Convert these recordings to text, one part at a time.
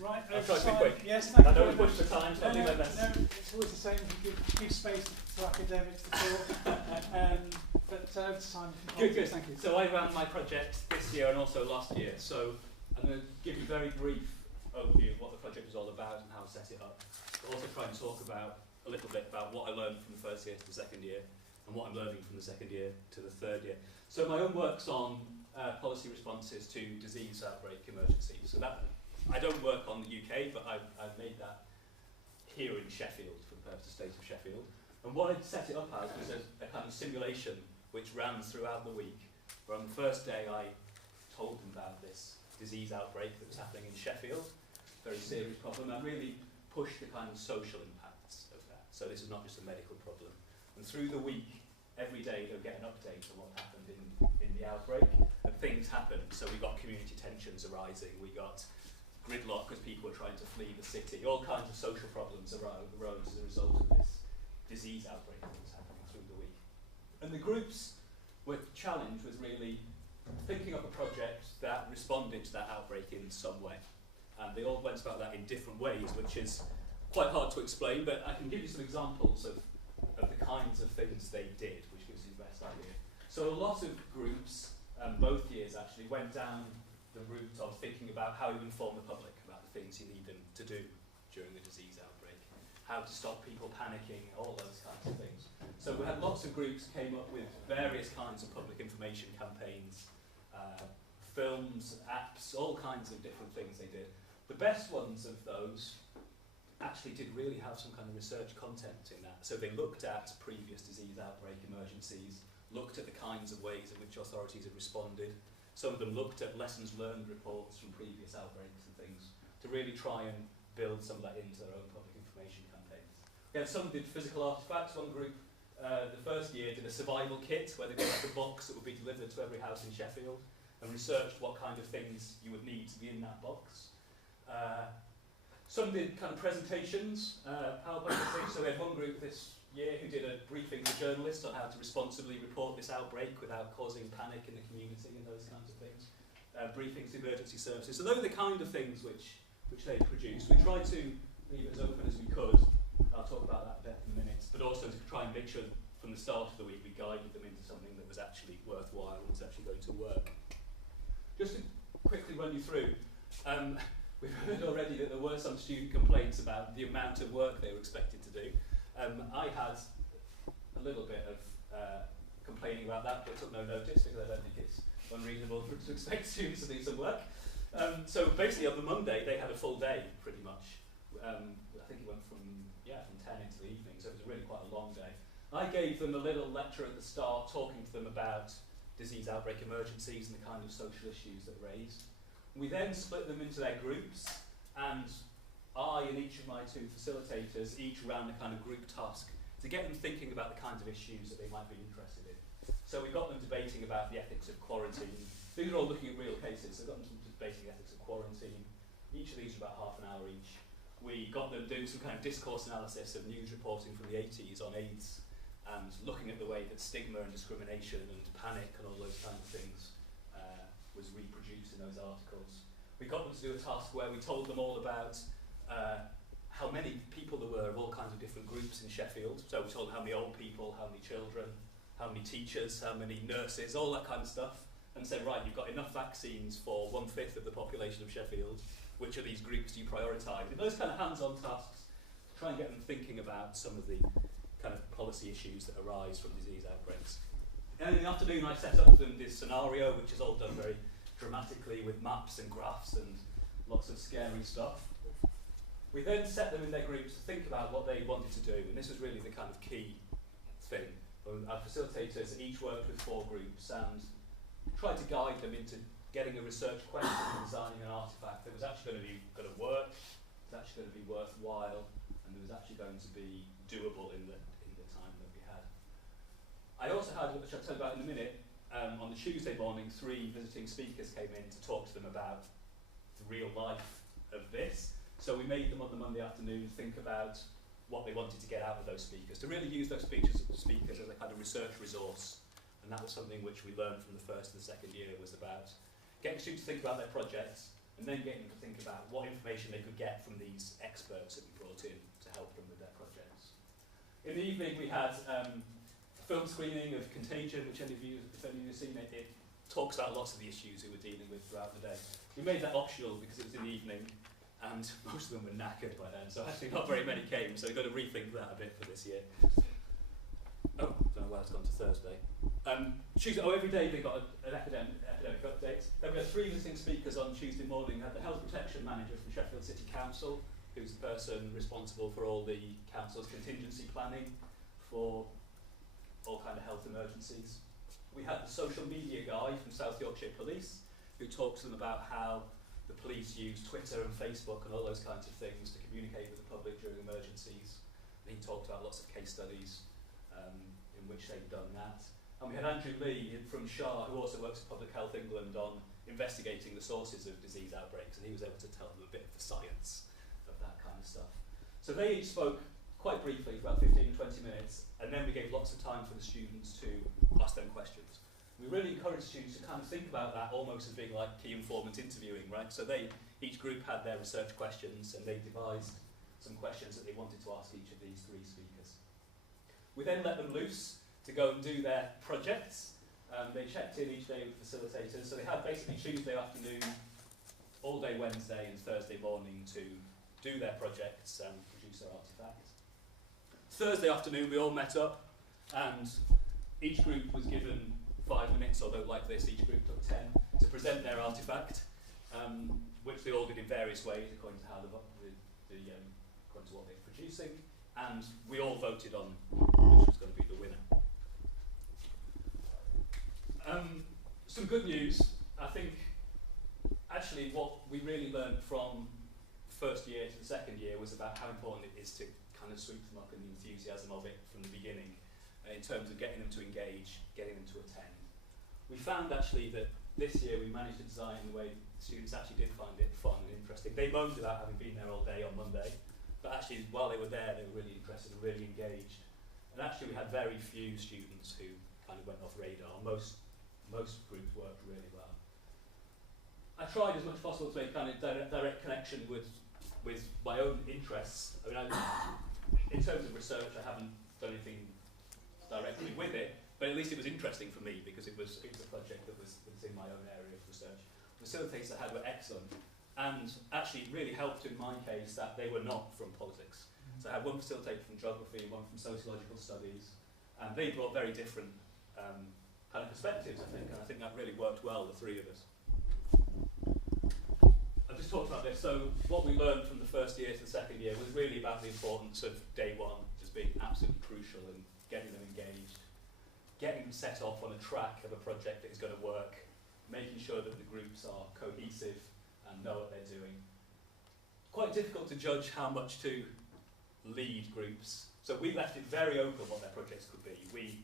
Right, I'll try to be quick. Yes, thank you. I don't push the time, so I'll do my best. No, it's always the same. You give space for academics to talk. But over to Simon. Good. Thank you. So I ran my project this year and also last year. So I'm going to give you a very brief overview of what the project was all about and how I set it up. I'll also try and talk about a little bit about what I learned from the first year to the second year and what I'm learning from the second year to the third year. So my own work's on policy responses to disease outbreak emergencies. So that I don't work on the UK, but I've made that here in Sheffield for the purpose of the state of Sheffield. And what I'd set it up as was a kind of simulation which ran throughout the week, where on the first day I told them about this disease outbreak that was happening in Sheffield, very serious problem, and really pushed the kind of social impacts of that. So this is not just a medical problem. And through the week, every day they'll get an update on what happened in the outbreak, and things happened. So we got community tensions arising, we got gridlock because people were trying to flee the city, all kinds of social problems arose as a result of this disease outbreak that was happening through the week. And the groups were challenged with really thinking up a project that responded to that outbreak in some way. And they all went about that in different ways, which is quite hard to explain, but I can give you some examples of the kinds of things they did, which gives you the best idea. So a lot of groups, both years actually, went down the route of thinking about how you inform the public about the things you need them to do during the disease outbreak, how to stop people panicking, all those kinds of things. So we had lots of groups came up with various kinds of public information campaigns, films, apps, all kinds of different things they did. The best ones of those actually did really have some kind of research content in that. So they looked at previous disease outbreak emergencies, looked at the kinds of ways in which authorities had responded. Some of them looked at lessons learned reports from previous outbreaks and things to really try and build some of that into their own public information campaigns. Yeah, some did physical artefacts. One group, the first year, did a survival kit where they got a box that would be delivered to every house in Sheffield and researched what kind of things you would need to be in that box. Some did kind of presentations, PowerPoint things. So we had one group this year who did a briefing to journalists on how to responsibly report this outbreak without causing panic in the community and those kinds of things. Briefings to emergency services. So those are the kind of things which they produced. We tried to leave it as open as we could. I'll talk about that a bit in a minute. But also to try and make sure from the start of the week we guided them into something that was actually worthwhile and was actually going to work. Just to quickly run you through, we've heard already that there were some student complaints about the amount of work they were expected to do. I had a little bit of complaining about that, but took no notice because I don't think it's unreasonable to expect students to do some work. So basically on the Monday they had a full day pretty much. I think it went from 10 into the evening, so it was really quite a long day. I gave them a little lecture at the start talking to them about disease outbreak emergencies and the kind of social issues that raised. We then split them into their groups, and I and each of my two facilitators each ran a kind of group task to get them thinking about the kinds of issues that they might be interested in. So we got them debating about the ethics of quarantine. These are all looking at real cases, so we got them debating the ethics of quarantine. Each of these are about half an hour each. We got them doing some kind of discourse analysis of news reporting from the 80s on AIDS, and looking at the way that stigma and discrimination and panic and all those kinds of things was reproduced in those articles. We got them to do a task where we told them all about how many people there were of all kinds of different groups in Sheffield. So we told them how many old people, how many children, how many teachers, how many nurses, all that kind of stuff, and said, right, you've got enough vaccines for 1/5 of the population of Sheffield. Which of these groups do you prioritise? And those kind of hands-on tasks to try and get them thinking about some of the kind of policy issues that arise from disease outbreaks. And in the afternoon I set up for them this scenario, which is all done very dramatically with maps and graphs and lots of scary stuff. We then set them in their groups to think about what they wanted to do, and this was really the kind of key thing. Our facilitators each worked with 4 groups and tried to guide them into getting a research question and designing an artefact that was actually going to work, was actually going to be worthwhile, and that was actually going to be doable in the time that we had. I also had, which I'll tell you about in a minute, on the Tuesday morning, 3 visiting speakers came in to talk to them about the real life of this. So we made them on the Monday afternoon think about what they wanted to get out of those speakers, to really use those speakers as a kind of research resource. And that was something which we learned from the first and the second year, was about getting students to think about their projects, and then getting them to think about what information they could get from these experts that we brought in to help them with their projects. In the evening we had a film screening of Contagion, which if any of you have seen it, it talks about lots of the issues we were dealing with throughout the day. We made that optional because it was in the evening, and most of them were knackered by then, so actually not very many came, so we've got to rethink that a bit for this year. Oh, don't know why it's gone to Thursday. Tuesday, every day they got an academic update. Then we had 3 visiting speakers on Tuesday morning. We had the Health Protection Manager from Sheffield City Council, who's the person responsible for all the council's contingency planning for all kind of health emergencies. We had the social media guy from South Yorkshire Police, who talks to them about how the police use Twitter and Facebook and all those kinds of things to communicate with the public during emergencies. And he talked about lots of case studies in which they've done that. And we had Andrew Lee from SHAR, who also works at Public Health England, on investigating the sources of disease outbreaks, and he was able to tell them a bit of the science of that kind of stuff. So they each spoke quite briefly for about 15-20 minutes, and then we gave lots of time for the students to ask them questions. We really encouraged students to kind of think about that almost as being like key informant interviewing, right? So each group had their research questions, and they devised some questions that they wanted to ask each of these 3 speakers. We then let them loose to go and do their projects. They checked in each day with facilitators, so they had basically Tuesday afternoon, all day Wednesday and Thursday morning to do their projects and produce their artefacts. Thursday afternoon we all met up, and each group was given 5 minutes, although like this each group took 10, to present their artefact, which they all did in various ways according to how according to what they're producing, and we all voted on which was going to be the winner. Some good news. I think actually what we really learned from first year to the second year was about how important it is to kind of sweep them up in the enthusiasm of it from the beginning, in terms of getting them to engage, getting them to attend. We found actually that this year we managed to design in the way students actually did find it fun and interesting. They moaned about having been there all day on Monday, but actually while they were there they were really interested and really engaged. And actually we had very few students who kind of went off radar. Most groups worked really well. I tried as much as possible to make kind of direct connection with my own interests. I mean, in terms of research, I haven't done anything directly with it, but at least it was interesting for me because it was a project that was in my own area of research. The facilitators I had were excellent, and actually it really helped in my case that they were not from politics. So I had one facilitator from geography, one from sociological studies, and they brought very different kind of perspectives, I think, and I think that really worked well, the 3 of us. I've just talked about this, so what we learned from the first year to the second year was really about the importance of day 1 as being absolutely crucial in getting them engaged, getting them set off on a track of a project that is going to work, making sure that the groups are cohesive and know what they're doing. Quite difficult to judge how much to lead groups, so we left it very open what their projects could be. We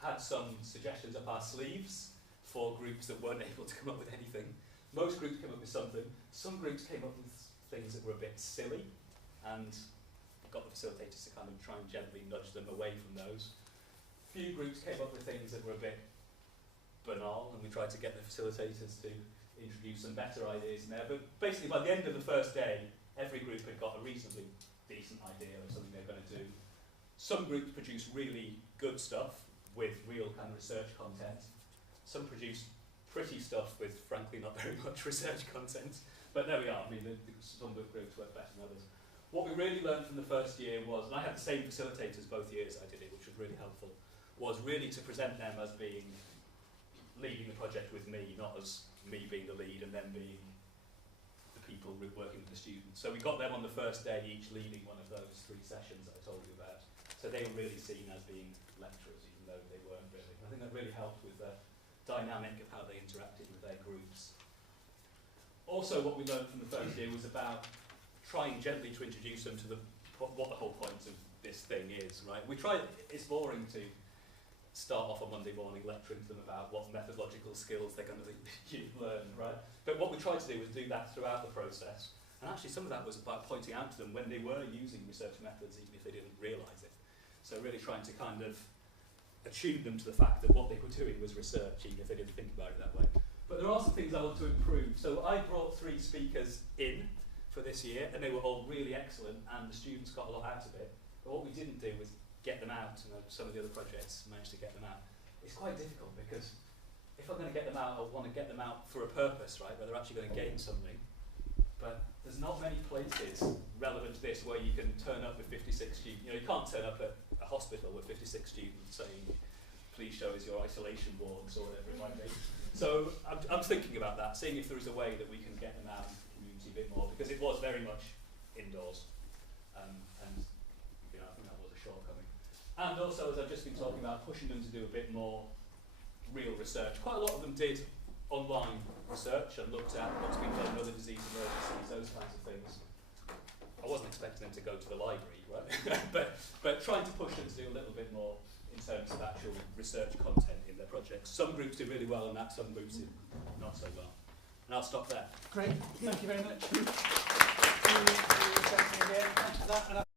had some suggestions up our sleeves for groups that weren't able to come up with anything. Most groups came up with something. Some groups came up with things that were a bit silly, and got the facilitators to kind of try and gently nudge them away from those. Few groups came up with things that were a bit banal, and we tried to get the facilitators to introduce some better ideas in there. But basically, by the end of the first day, every group had got a reasonably decent idea of something they're going to do. Some groups produced really good stuff with real kind of research content. Some produced pretty stuff with, frankly, not very much research content. But there we are. I mean, some groups work better than others. What we really learned from the first year was, and I had the same facilitators both years I did it, which was really helpful, was really to present them as being leading the project with me, not as me being the lead and then being the people working with the students. So we got them on the first day, each leading one of those 3 sessions that I told you about. So they were really seen as being lecturers, even though they weren't really. I think that really helped with the dynamic of how they interacted with their groups. Also, what we learned from the first year was about trying gently to introduce them to what the whole point of this thing is, right? It's boring to start off on Monday morning lecturing to them about what methodological skills they're going to learn, right? But what we tried to do was do that throughout the process. And actually some of that was about pointing out to them when they were using research methods, even if they didn't realise it. So really trying to kind of attune them to the fact that what they were doing was research, even if they didn't think about it that way. But there are some things I want to improve. So I brought 3 speakers in for this year, and they were all really excellent, and the students got a lot out of it. But what we didn't do was get them out, and some of the other projects managed to get them out. It's quite difficult because if I'm going to get them out, I want to get them out for a purpose, right, where they're actually going to gain something. But there's not many places relevant to this where you can turn up with 56 students. You know, you can't turn up at a hospital with 56 students saying, please show us your isolation wards or whatever it might be. So I'm thinking about that, seeing if there is a way that we can get them out in the community a bit more, because it was very much indoors. And you know, I think that was a shortcoming. And also, as I've just been talking about, pushing them to do a bit more real research. Quite a lot of them did online research and looked at what's been done in other disease emergencies, those kinds of things. I wasn't expecting them to go to the library, right? but trying to push them to do a little bit more in terms of actual research content in their projects. Some groups did really well on that, some groups did not so well. And I'll stop there. Great, thank you very much. Thank you for that.